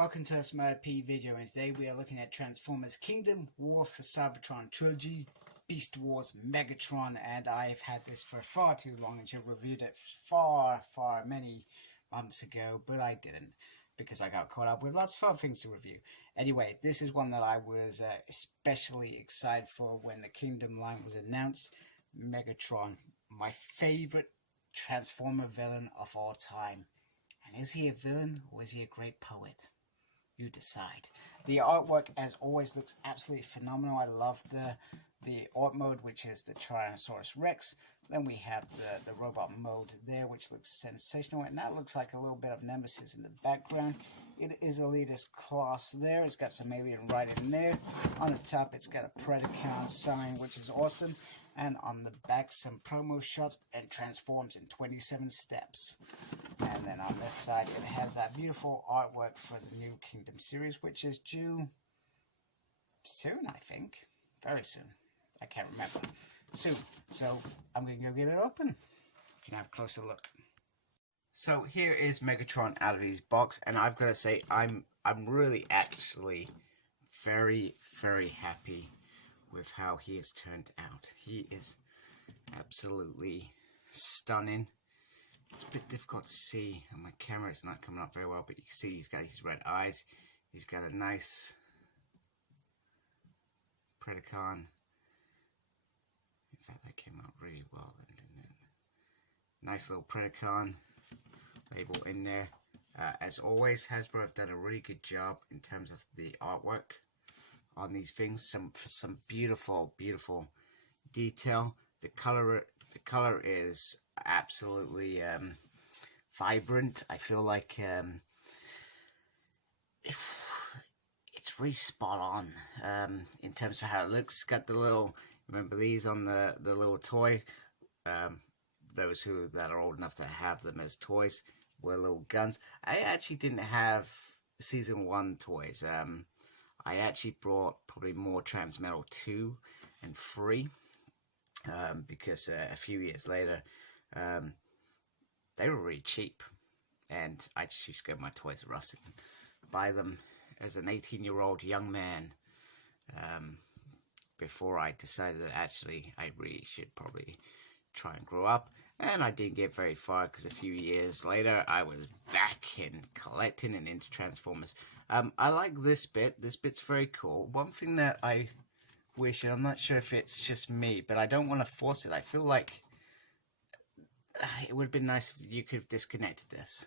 welcome to a SMP video, and today we are looking at Transformers Kingdom, War for Cybertron Trilogy, Beast Wars Megatron, and I've had this for far too long and should have reviewed it far many months ago, but I didn't because I got caught up with lots of other things to review. Anyway, this is one that I was especially excited for when the Kingdom line was announced. Megatron, my favorite Transformer villain of all time. And is he a villain or is he a great poet? You decide. The artwork, as always, looks absolutely phenomenal. I love the art mode, which is the Tyrannosaurus Rex. Then we have the robot mode there, which looks sensational. And that looks like a little bit of Nemesis in the background. It is Elitist class there. It's got some alien right in there. On the top, it's got a Predacon sign, which is awesome. And on the back, some promo shots, and transforms in 27 steps. And then on this side, it has that beautiful artwork for the new Kingdom series, which is due soon, I think. Very soon. I can't remember. Soon. So I'm going to go get it open. You can have a closer look. So here is Megatron out of his box, and I've got to say, I'm really actually very happy with how he has turned out. He is absolutely stunning. It's a bit difficult to see on my camera, it's not coming up very well, but you can see he's got his red eyes. He's got a nice Predacon. In fact, that came out really well then, didn't it? Nice little Predacon label in there. As always, Hasbro have done a really good job in terms of the artwork on these things. Some beautiful detail. The color is absolutely vibrant. I feel like it's really spot on in terms of how it looks. It's got the little, remember these on the little toy, those that are old enough to have them as toys were little guns. I actually didn't have season 1 toys. I actually brought probably more Transmetal 2 and 3 because a few years later they were really cheap, and I just used to go to my Toys R Us and buy them as an 18-year-old young man before I decided that actually I really should probably try and grow up. And I didn't get very far because a few years later I was back in collecting and into Transformers. I like this bit. This bit's very cool. One thing that I wish, and I'm not sure if it's just me, but I don't want to force it. I feel like it would have been nice if you could have disconnected this.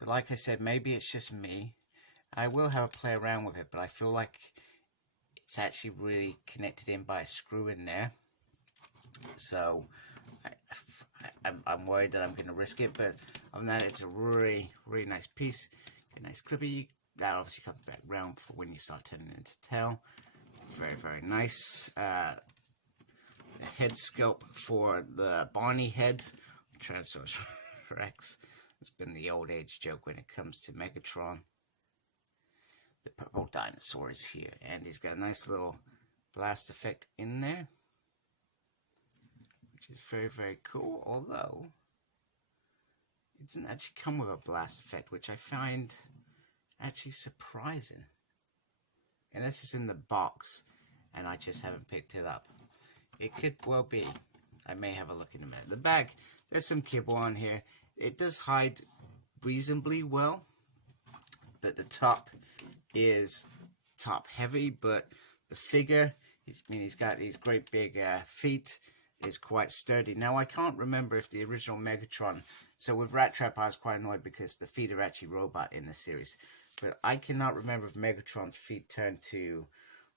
But like I said, maybe it's just me. I will have a play around with it, but I feel like it's actually really connected in by a screw in there. So I'm worried that I'm going to risk it, but other than that, it's a really nice piece. A nice clippy. That obviously comes back round for when you start turning it into tail. Very nice. The head sculpt for the Barney head, Tyrannosaurus Rex. It's been the old age joke when it comes to Megatron. The purple dinosaur is here, and he's got a nice little blast effect in there, which is very cool, although it doesn't actually come with a blast effect, which I find actually surprising. And this is in the box, and I just haven't picked it up. It could well be. I may have a look in a minute. The bag, there's some kibble on here. It does hide reasonably well, but the top is top heavy, but the figure, he's got these great big feet, is quite sturdy. Now I can't remember if the original Megatron, so with Rat Trap I was quite annoyed because the feet are actually robot in the series, but I cannot remember if Megatron's feet turned to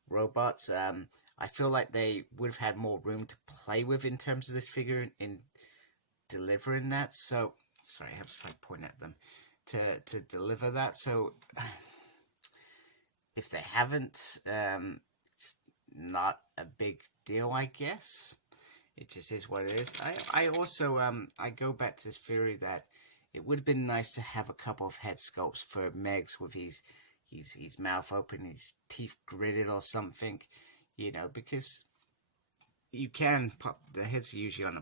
robots. I feel like they would have had more room to play with in terms of this figure in delivering that. So sorry, I have to point at them to deliver that. So if they haven't, it's not a big deal, I guess. It just is what it is. I also I go back to this theory that it would have been nice to have a couple of head sculpts for Megs with his mouth open, his teeth gritted or something, you know, because you can pop the heads are usually on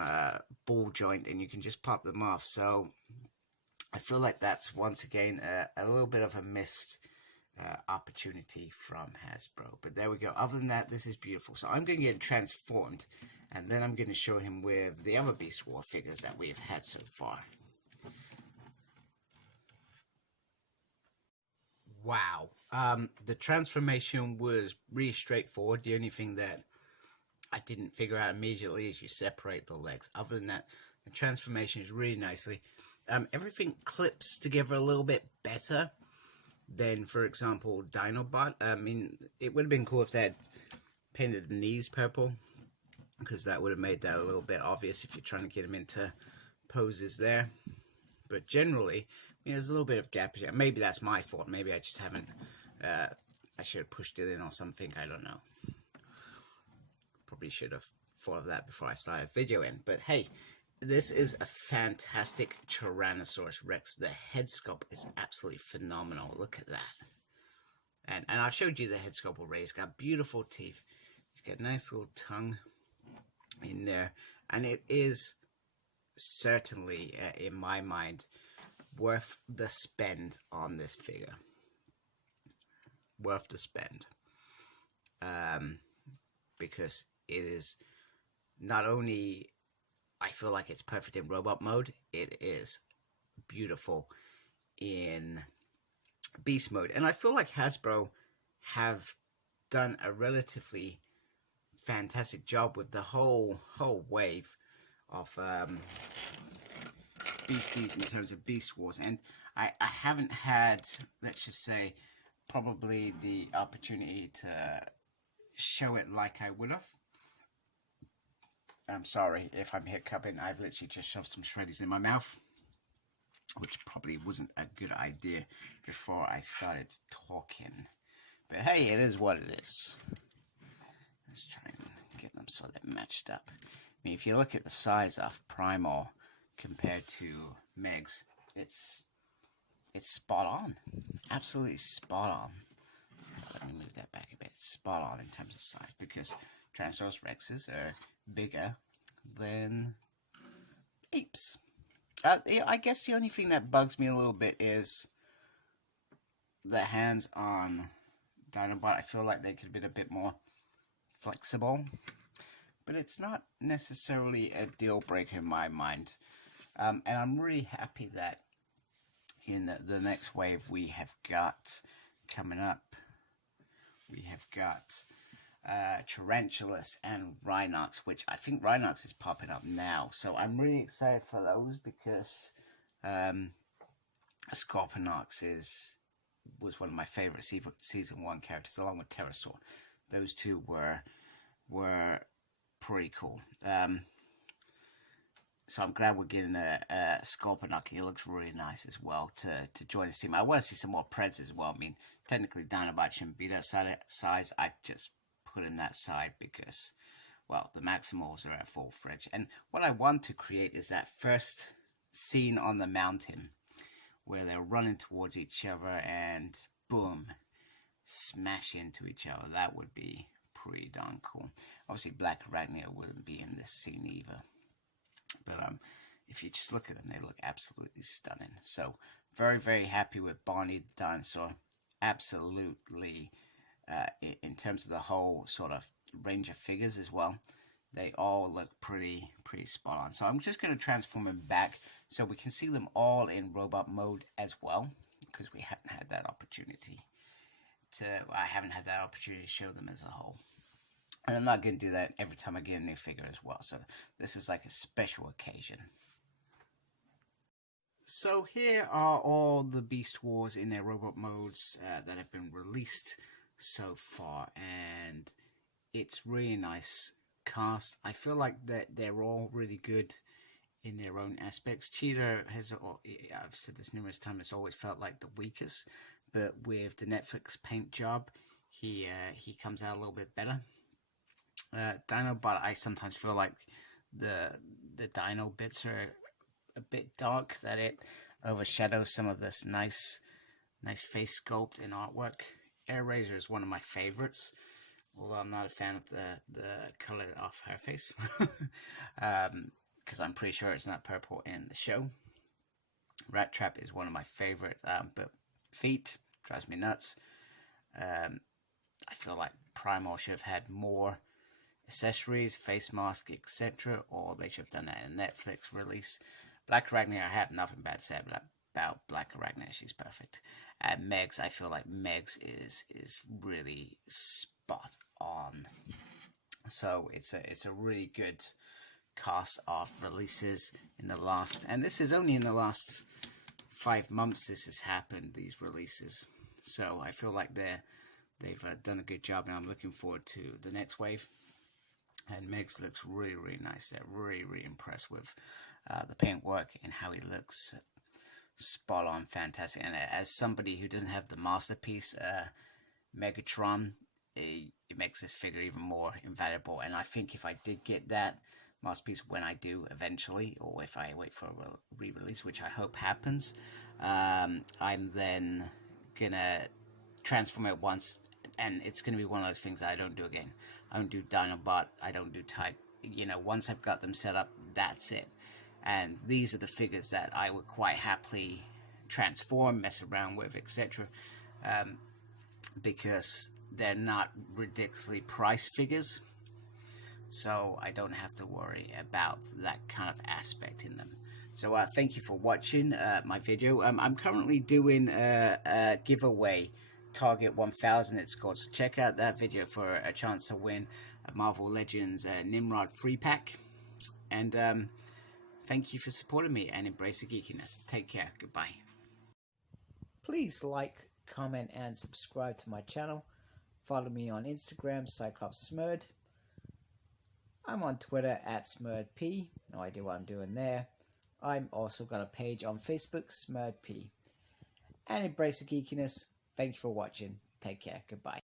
a ball joint, and you can just pop them off. So I feel like that's once again a little bit of a missed opportunity from Hasbro. But there we go. Other than that, this is beautiful. So I'm going to get it transformed, and then I'm going to show him with the other Beast War figures that we've had so far. Wow. The transformation was really straightforward. The only thing that I didn't figure out immediately is you separate the legs. Other than that, the transformation is really nicely. Everything clips together a little bit better than, for example, Dinobot. I mean, it would have been cool if they had painted the knees purple, because that would have made that a little bit obvious if you're trying to get him into poses there. But generally, I mean, there's a little bit of gap. Maybe that's my fault. Maybe I just haven't, I should have pushed it in or something. I don't know. Probably should have thought of that before I started videoing. But hey, this is a fantastic Tyrannosaurus Rex. The head sculpt is absolutely phenomenal. Look at that. And I've showed you the head sculpt already. It's got beautiful teeth. It's got a nice little tongue in there. And it is certainly, in my mind, worth the spend on this figure. Worth the spend. Because it is not only, I feel like it's perfect in robot mode, it is beautiful in beast mode. And I feel like Hasbro have done a relatively fantastic job with the whole wave of BCs in terms of Beast Wars. And I haven't had, let's just say, probably the opportunity to show it like I would have. I'm sorry if I'm hiccuping. I've literally just shoved some shreddies in my mouth, which probably wasn't a good idea before I started talking. But hey, it is what it is. Let's try and get them so they're matched up. I mean, if you look at the size of Primal compared to Megs, it's spot on. Absolutely spot on. Let me move that back a bit. Spot on in terms of size, because Tyrannosaurus Rexes are bigger than apes. I guess the only thing that bugs me a little bit is the hands on Dinobot. I feel like they could have been a bit more flexible, but it's not necessarily a deal breaker in my mind. And I'm really happy that in the next wave we have got coming up, we have got Tarantulas and Rhinox, which I think Rhinox is popping up now. So I'm really excited for those, because Scorponok was one of my favorite season 1 characters, along with Pterosaur. Those two were pretty cool. So I'm glad we're getting a Scorponok. He looks really nice as well to join his team. I want to see some more Preds as well. I mean, technically Dinobot shouldn't be that size. I've just put in that side because, well, the Maximals are at full fridge. And what I want to create is that first scene on the mountain where they're running towards each other and boom, smash into each other. That would be pretty darn cool. Obviously, Black Arachnia wouldn't be in this scene either. But if you just look at them, they look absolutely stunning. So very, very happy with Barney the Dinosaur. Absolutely, in terms of the whole sort of range of figures as well, they all look pretty spot on. So I'm just going to transform them back so we can see them all in robot mode as well, because we haven't had that opportunity I haven't had that opportunity to show them as a whole. And I'm not going to do that every time I get a new figure as well. So this is like a special occasion. So here are all the Beast Wars in their robot modes that have been released so far. And it's really nice cast. I feel like that they're all really good in their own aspects. Cheetah has, I've said this numerous times, it's always felt like the weakest. But with the Netflix paint job, he comes out a little bit better. Dinobot, I sometimes feel like the dino bits are a bit dark, that it overshadows some of this nice face sculpt and artwork. Air Razor is one of my favorites, although I'm not a fan of the color off her face, because I'm pretty sure it's not purple in the show. Rat Trap is one of my favorite, but feet drives me nuts. I feel like Primal should have had more accessories, face mask, etc., or they should have done that in a Netflix release. Black Arachne, I have nothing bad to say about Black Arachne. She's perfect. Megs, I feel like Megs is really spot on. So it's a really good cast of releases in the last, and this is only in the last 5 months this has happened, these releases. So I feel like they've done a good job, and I'm looking forward to the next wave. And Megs looks really, really nice. They're really, really impressed with the paintwork and how he looks. Spot on, fantastic. And as somebody who doesn't have the masterpiece Megatron, it makes this figure even more invaluable. And I think if I did get that masterpiece when I do eventually, or if I wait for a re-release, which I hope happens, I'm then gonna transform it once, and it's gonna be one of those things that I don't do again. I don't do Dinobot, I don't do Type. You know, once I've got them set up, that's it. And these are the figures that I would quite happily transform, mess around with, etc. Because they're not ridiculously priced figures, so I don't have to worry about that kind of aspect in them. So thank you for watching my video. I'm currently doing a giveaway, Target 1000 it's called, so check out that video for a chance to win a Marvel Legends Nimrod 3-pack. And thank you for supporting me, and embrace the geekiness. Take care. Goodbye. Please like, comment, and subscribe to my channel. Follow me on Instagram, CyclopsSmurd. I'm on Twitter @SmurdP. No idea what I'm doing there. I'm also got a page on Facebook, SmurdP. And embrace the geekiness. Thank you for watching. Take care. Goodbye.